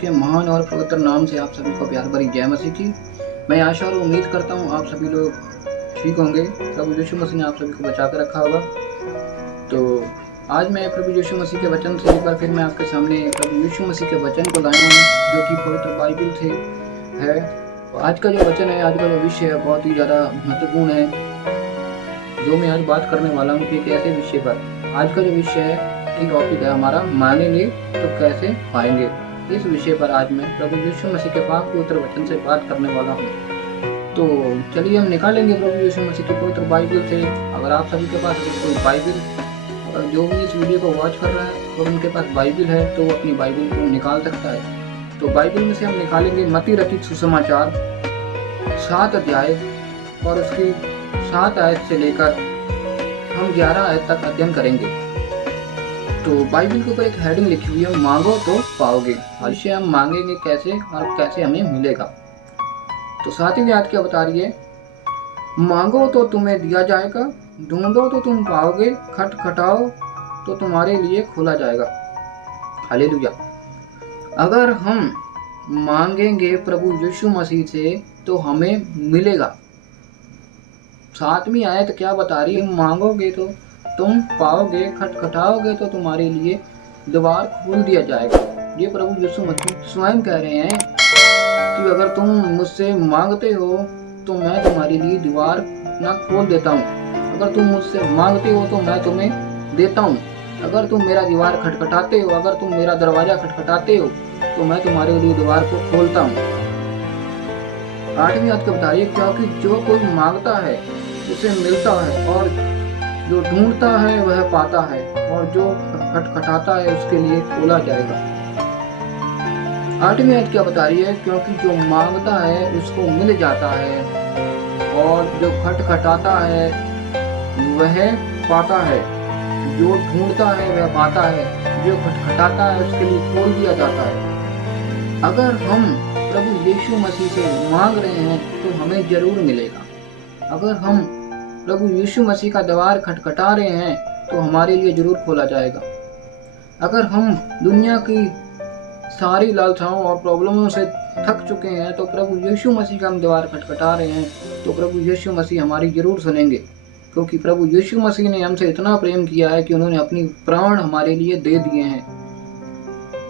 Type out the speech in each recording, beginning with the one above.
के महान और पवित्र नाम से आप सभी को प्यार भरी जय मसीह की। मैं आशा और उम्मीद करता हूँ आप सभी लोग ठीक होंगे। प्रभु यीशु मसीह ने आप सभी को बचा कर रखा होगा। तो आज मैं प्रभु यीशु मसीह के वचन से लेकर फिर मैं आपके सामने प्रभु यीशु मसीह के वचन को लाया हूँ, जो कि पवित्र बाइबल से है। तो आज का जो वचन है, आज का जो विषय है, बहुत ही ज़्यादा महत्वपूर्ण है। जो मैं आज बात करने वाला हूँ एक ऐसे विषय पर। आज का जो विषय है, टॉपिक है हमारा, मांगेंगे तो कैसे पाएंगे। इस विषय पर आज मैं प्रभु यीशु मसीह के पाक पवित्र वचन से बात करने वाला हूँ। तो चलिए हम निकालेंगे प्रभु यीशु मसीह की पवित्र बाइबल से। अगर आप सभी के पास कोई बाइबल, अगर जो भी इस वीडियो को वॉच कर रहा है और उनके पास बाइबल है तो वो अपनी बाइबल को निकाल सकता है। तो बाइबल में से हम निकालेंगे मत्ती रचित सुसमाचार 7 अध्याय और उसकी 7 आयत से लेकर हम 11 आयत तक अध्ययन करेंगे। तो बाइबल के ऊपर एक हेडिंग लिखी हुई है, मांगो तो पाओगे। विषय हम मांगेंगे कैसे और कैसे हमें मिलेगा। तो 7वीं आयत क्या बता रही है, मांगो तो तुम्हें दिया जाएगा, ढूंढो तो तुम पाओगे, खटखटाओ तो तुम्हारे लिए खोला जाएगा। हालेलुया। अगर हम मांगेंगे प्रभु यीशु मसीह से तो हमें मिलेगा। 7वीं आयत क्या बता रही है, मांगोगे तो तुम पाओगे, खटखटाओगे तो तुम्हारे लिए द्वार खोल दिया जाएगा। ये प्रभु यीशु मसीह स्वयं कह रहे हैं कि अगर तुम मुझसे मांगते हो तो मैं तुम्हारे लिए द्वार अपना खोल देता हूँ। अगर तुम मुझसे मांगते हो तो मैं तुम्हें देता हूँ। अगर तुम मेरा द्वार खटखटाते हो, अगर तुम मेरा दरवाजा खटखटाते हो तो मैं तुम्हारे लिए द्वार को खोलता हूँ। 8वीं आयत को बताइए, क्योंकि जो कोई मांगता है उसे मिलता है, और जो ढूंढता है वह पाता है, और जो खटखटाता है उसके लिए खोला जाएगा। 8वीं आयत क्या बता रही है, क्योंकि जो मांगता है उसको मिल जाता है, और जो खटखटाता है वह पाता है, जो ढूंढता है वह पाता है, जो खटखटाता है उसके लिए खोल दिया जाता है। अगर हम प्रभु यीशु मसीह से मांग रहे हैं तो हमें जरूर मिलेगा। अगर हम प्रभु यीशु मसीह का द्वार खटखटा रहे हैं तो हमारे लिए जरूर खोला जाएगा। अगर हम दुनिया की सारी लालसाओं और प्रॉब्लमों से थक चुके हैं तो प्रभु यीशु मसीह का हम द्वार खटखटा रहे हैं तो प्रभु यीशु मसीह हमारी जरूर सुनेंगे, क्योंकि प्रभु यीशु मसीह ने हमसे इतना प्रेम किया है कि उन्होंने अपनी प्राण हमारे लिए दे दिए हैं।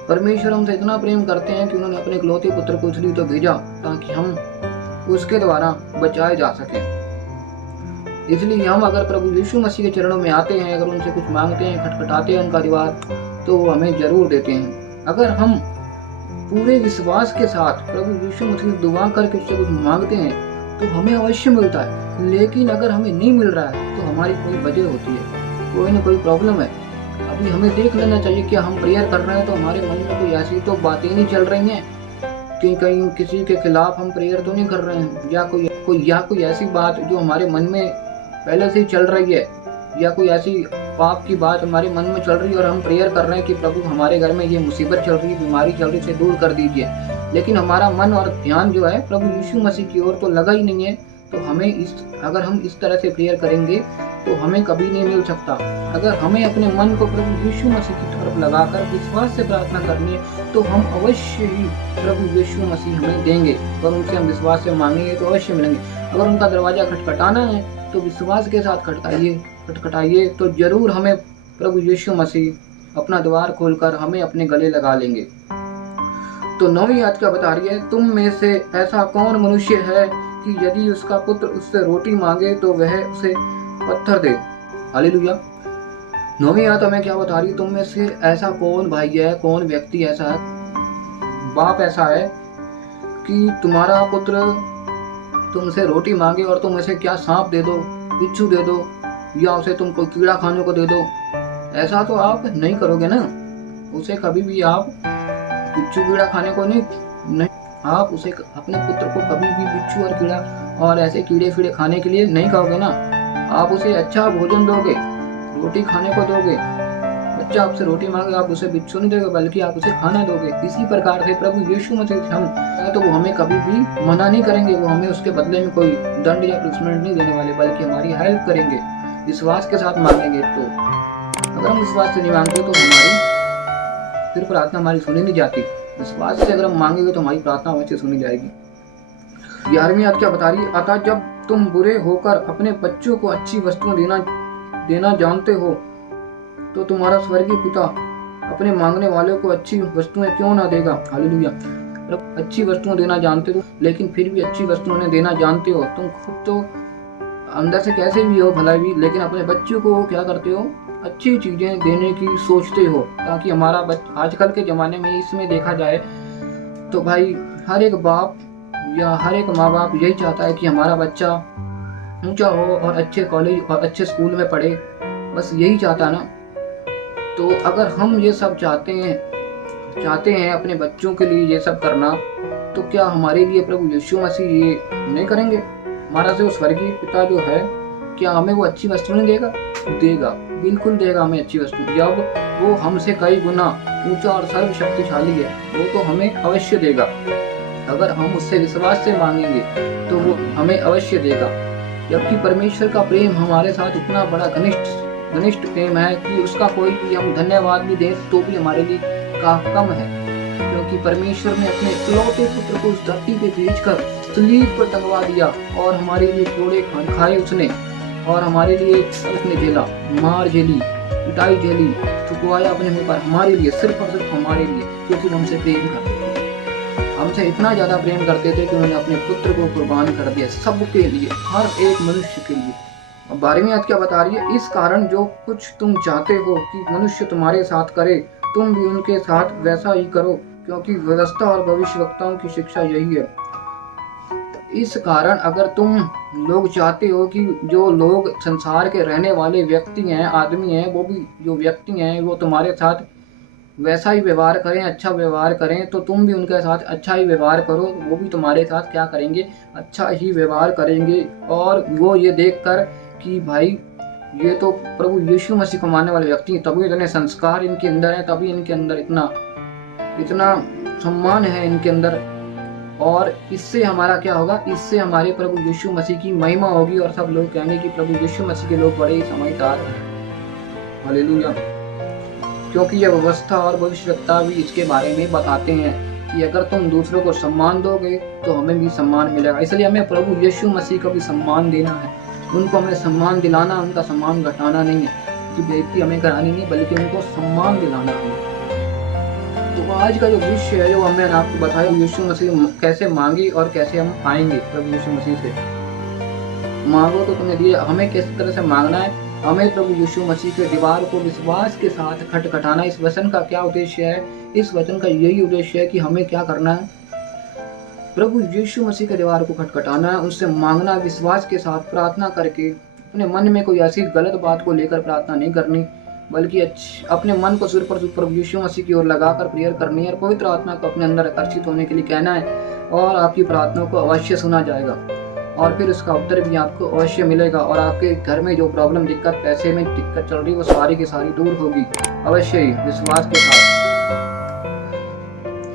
परमेश्वर हमसे इतना प्रेम करते हैं कि उन्होंने अपने इकलौते पुत्र को इसलिए तो भेजा ताकि हम उसके द्वारा बचाए जा सकें। इसलिए हम अगर प्रभु यीशु मसीह के चरणों में आते हैं, अगर उनसे कुछ मांगते हैं, खटखटाते हैं उनका द्वार, तो वो हमें जरूर देते हैं। अगर हम पूरे विश्वास के साथ प्रभु यीशु मसीह से दुआ करके उससे कुछ मांगते हैं तो हमें अवश्य मिलता है। लेकिन अगर हमें नहीं मिल रहा है तो हमारी कोई वजह होती है, कोई ना कोई प्रॉब्लम है। अभी हमें देख लेना चाहिए कि हम प्रेयर कर रहे हैं तो हमारे मन में कोई ऐसी तो बातें नहीं चल रही हैं कि कहीं किसी के खिलाफ हम प्रेयर तो नहीं कर रहे हैं, या कोई ऐसी बात जो हमारे मन में पहले से ही चल रही है, या कोई ऐसी पाप की बात हमारे मन में चल रही है और हम प्रेयर कर रहे हैं कि प्रभु हमारे घर में ये मुसीबत चल रही है, बीमारी चल रही है, इसे दूर कर दीजिए। लेकिन हमारा मन और ध्यान जो है प्रभु यीशु मसीह की ओर तो लगा ही नहीं है। तो हमें अगर हम इस तरह से प्रेयर करेंगे तो हमें कभी नहीं मिल सकता। अगर हमें अपने मन को प्रभु यीशु मसीह की तरफ लगाकर विश्वास से प्रार्थना करनी है तो हम अवश्य ही प्रभु यीशु मसीह हमें देंगे। अगर उनसे हम विश्वास से मांगेंगे तो अवश्य मिलेंगे। अगर उनका दरवाजा खटखटाना है तो विश्वास के साथ खटखटाइए तो जरूर हमें प्रभु यीशु मसीह अपना द्वार खोलकर हमें अपने गले लगा लेंगे। तो 9वीं आयत क्या बता रही है, तुम में से ऐसा कौन मनुष्य है कि यदि उसका पुत्र उससे रोटी मांगे तो वह उसे पत्थर दे। हालेलुया। 9वीं आयत हमें क्या बता रही है, तुम में से ऐसा कौन भाई है, कौन व्यक्ति ऐसा है, बाप ऐसा है कि तुम्हारा पुत्र तुमसे रोटी मांगे और तुम उसे क्या सांप दे दो, बिच्छू दे दो, या उसे तुम कोई कीड़ा खाने को दे दो। ऐसा तो आप नहीं करोगे ना। उसे कभी भी आप बिच्छू कीड़ा खाने को नहीं, आप उसे अपने पुत्र को कभी भी बिच्छू और कीड़ा और ऐसे कीड़े फीड़े खाने के लिए नहीं कहोगे ना। आप उसे अच्छा भोजन दोगे, रोटी खाने को दोगे। बच्चा आपसे रोटी मांगे, आप उसे बिच्छू नहीं दोगे बल्कि आप उसे खाना दोगे। इसी प्रकार से प्रभु यीशु मसीह हम तो वो हमें कभी भी मना नहीं करेंगे। वो हमें उसके बदले में कोई दंड या पनिशमेंट नहीं देने वाले, बल्कि हमारी हेल्प करेंगे। विश्वास के साथ मांगेंगे। तो अगर हम विश्वास से नहीं मांगते तो हमारी फिर प्रार्थना हमारी सुनी नहीं जाती। विश्वास से अगर हम मांगेंगे तो हमारी प्रार्थना अवश्य सुनी जाएगी। 11वीं आयत क्या बता रही है? अतः जब तुम बुरे होकर अपने बच्चों को अच्छी वस्तुएं देना जानते हो तो तुम्हारा स्वर्गीय पिता अपने मांगने वाले को अच्छी वस्तुएं क्यों ना देगा। हालेलुया। अच्छी वस्तुएं देना जानते हो, लेकिन फिर भी अच्छी वस्तुएं देना जानते हो। तुम खुद तो अंदर से कैसे भी हो भला भी, लेकिन अपने बच्चों को क्या करते हो? अच्छी चीजें देने की सोचते हो, ताकि हमारा आजकल के ज़माने में इसमें देखा जाए तो भाई हर एक बाप या हर एक माँ बाप यही चाहता है कि हमारा बच्चा ऊंचा हो और अच्छे कॉलेज और अच्छे स्कूल में पढ़े, बस यही चाहता है ना। तो अगर हम ये सब चाहते हैं अपने बच्चों के लिए ये सब करना, तो क्या हमारे लिए प्रभु यीशु मसीह ये नहीं करेंगे? हमारा जो स्वर्गीय पिता जो है, क्या हमें वो अच्छी वस्तु नहीं देगा? देगा, बिल्कुल देगा हमें अच्छी वस्तु। जब वो हमसे कई गुना ऊंचा और सर्वशक्तिशाली है, वो तो हमें अवश्य देगा। अगर हम उससे विश्वास से मांगेंगे तो वो हमें अवश्य देगा। जबकि परमेश्वर का प्रेम हमारे साथ इतना बड़ा घनिष्ठ प्रेम है कि उसका कोई भी हम धन्यवाद भी दें तो भी हमारे लिए कम है, क्योंकि परमेश्वर ने अपने इकलौते पुत्र को उस धरती पे भेजकर सलीब पर टंगवा दिया और हमारे लिए कोड़े खाए उसने, और हमारे लिए उसने झेला, मार झेली, पिटाई झेली, थुकवाया अपने मुंह पर हमारे लिए, सिर्फ और सिर्फ हमारे लिए, क्योंकि हमसे प्रेम करते थे। हमसे इतना ज्यादा प्रेम करते थे कि उन्होंने अपने पुत्र को कुर्बान कर दिया, सबके लिए, हर एक मनुष्य के लिए। 12वीं आयत क्या बता रही है? इस कारण जो कुछ तुम चाहते हो कि मनुष्य तुम्हारे साथ करे, तुम भी उनके साथ वैसा ही करो, क्योंकि व्यवस्था और भविष्यवक्ताओं की शिक्षा यही है। इस कारण अगर तुम लोग चाहते हो कि जो लोग संसार के रहने वाले व्यक्ति हैं, आदमी हैं, वो भी जो व्यक्ति हैं वो तुम्हारे साथ वैसा ही व्यवहार करें, अच्छा व्यवहार करें, तो तुम भी उनके साथ अच्छा ही व्यवहार करो। वो भी तुम्हारे साथ क्या करेंगे? अच्छा ही व्यवहार करेंगे। और वो ये देखकर कि भाई ये तो प्रभु यीशु मसीह को मानने वाले व्यक्ति हैं, तभी इतने संस्कार इनके अंदर है, तभी इनके अंदर इतना सम्मान है इनके अंदर। और इससे हमारा क्या होगा? इससे हमारे प्रभु यीशु मसीह की महिमा होगी और सब लोग कहेंगे कि प्रभु यीशु मसीह के लोग बड़े ही समझदार हैं। हालेलुया। क्योंकि यह व्यवस्था और भविष्यवक्ता भी इसके बारे में बताते हैं कि अगर तुम दूसरों को सम्मान दोगे तो हमें भी सम्मान मिलेगा। इसलिए हमें प्रभु यीशु मसीह का भी सम्मान देना है, उनको हमें सम्मान दिलाना, उनका सम्मान घटाना नहीं है, उनकी बेइज्जती हमें करानी नहीं, बल्कि उनको सम्मान दिलाना है। तो आज का जो विषय है जो हमने आपको बताया, यीशु मसीह कैसे मांगी और कैसे हम पाएंगे प्रभु यीशु मसीह से। मांगो तो तुम्हें दिए। हमें किस तरह से मांगना है? हमें प्रभु यीशु मसीह के दीवार को विश्वास के साथ खटखटाना। इस वचन का क्या उद्देश्य है? इस वचन का यही उद्देश्य है कि हमें क्या करना है? प्रभु यीशु मसीह के दीवार को खटखटाना है, उनसे मांगना, विश्वास के साथ प्रार्थना करके। अपने मन में कोई ऐसी गलत बात को लेकर प्रार्थना नहीं करनी, बल्कि अपने मन को सिर पर प्रभु यीशु मसीह की ओर लगाकर प्रेयर करनी है और पवित्र आत्मा को अपने अंदर आकर्षित होने के लिए कहना है, और आपकी प्रार्थनाओं को अवश्य सुना जाएगा और फिर उसका उत्तर भी आपको अवश्य मिलेगा। और आपके घर में जो प्रॉब्लम, दिक्कत, पैसे में दिक्कत चल रही है, वो सारी की सारी दूर होगी अवश्य ही, विश्वास के साथ।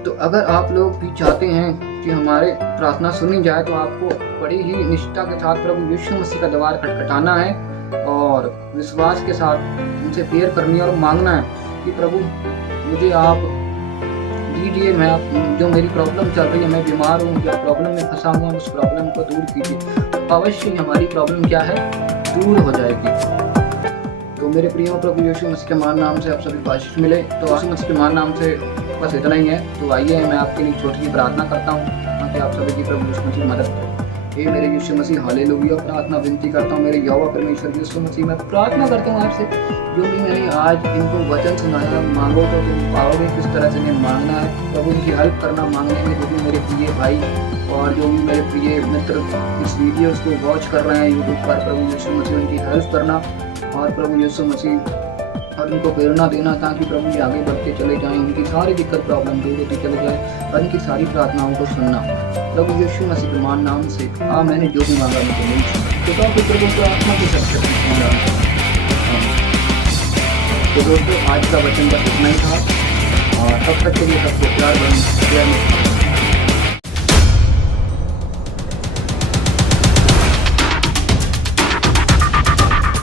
तो अगर आप लोग भी चाहते हैं कि हमारे प्रार्थना सुनी जाए, तो आपको बड़ी ही निष्ठा के साथ प्रभु यीशु मसीह का द्वार खटखटाना है और विश्वास के साथ उनसे प्रेयर करनी है और मांगना है कि प्रभु मुझे आप दीजिए, मैं जो मेरी प्रॉब्लम चल रही है, मैं बीमार हूँ या प्रॉब्लम में फंसा हुआ हूँ, उस प्रॉब्लम को दूर कीजिए। तो अवश्य ही हमारी प्रॉब्लम क्या है? दूर हो जाएगी। तो मेरे प्रिय प्रभु यीशु मसीह के महान नाम से आप सभी को आशीष मिले। तो यीशु मसीह के महान नाम से बस इतना ही है। तो आइए मैं आपके लिए छोटी सी प्रार्थना करता हूँ ताकि आप सभी की प्रभु यीशु मसीह मदद करें। हे मेरे यीशु मसीह, हालेलुया। प्रार्थना विनती करता हूँ मेरे यहोवा परमेश्वर यीशु मसीह, मैं प्रार्थना करता हूँ आपसे, जो भी मैंने आज इनको वचन सुनाया, मांगो तो तुम पाओगे, किस तरह से इन्हें मांगना है प्रभु, इनकी हेल्प करना मांगने में। जो भी मेरे प्रिय भाई और जो भी मेरे प्रिय मित्र इस वीडियोस को वॉच कर रहे हैं यूट्यूब पर, प्रभु यीशु मसीह उनकी हेल्प करना और प्रभु यीशु मसीह और उनको प्रेरणा देना, ताकि प्रभु ये आगे बढ़ते चले जाएं, उनकी सारी दिक्कत प्रॉब्लम दूर होती चले जाए और उनकी सारी प्रार्थनाओं को सुनना प्रभु यीशु मसीह के महान नाम से। मैंने जो भी मांगा मुझे मिल चुका। तो प्रभु को आत्मा की शक्ति। तो दोस्तों आज का वचन बस इतना ही था और तब तक के लिए सबको प्यार बन।